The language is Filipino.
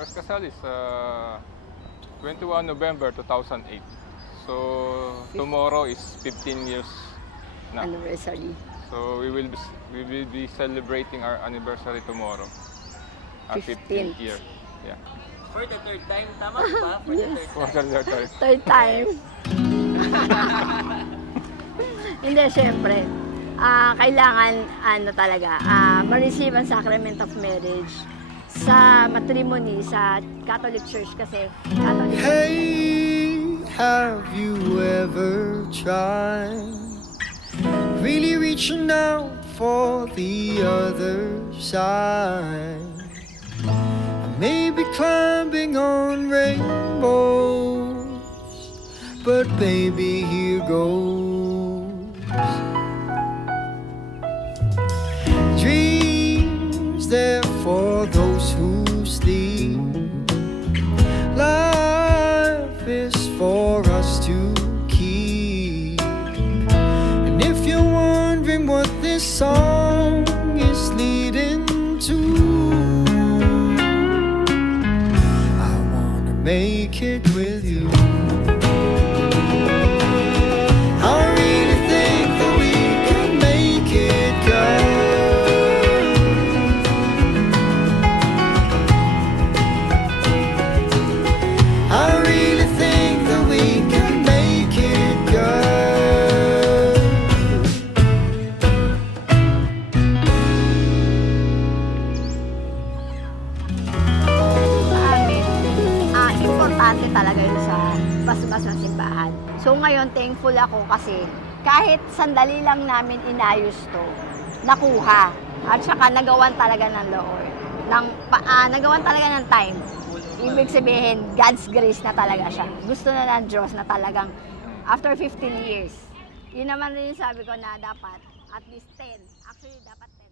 First kasal is 21 November 2008. So tomorrow is 15 years na. Anniversary. So we will be celebrating our anniversary tomorrow. Our 15th 15th. year. Yeah. For the third time, tama ba? For the third For time. the third. Third time. Hindi, syempre. Kailangan, talaga, ma-receive ang sacrament of marriage sa matrimony sa Catholic Church kasi Catholic Hey, have you ever tried really reaching out for the other side? Maybe climbing on rainbows, but baby, here goes. Dreams there for those who sleep. Life is for us to keep. And if you're wondering what this song is leading to, I wanna make it with you. I really think that we can make it, girl. I really think that we can make it, girl. sa amin, importante talaga yun sa basbas ng simbahan. So ngayon, thankful ako kasi kahit sandali lang namin inayos to, nakuha. At saka nagawan talaga ng Lord. Nagawan talaga ng time. Ibig sabihin, God's grace na talaga siya. Gusto na ng Diyos na talagang after 15 years. Yun naman rin yung sabi ko na dapat at least 10. Actually, dapat 10.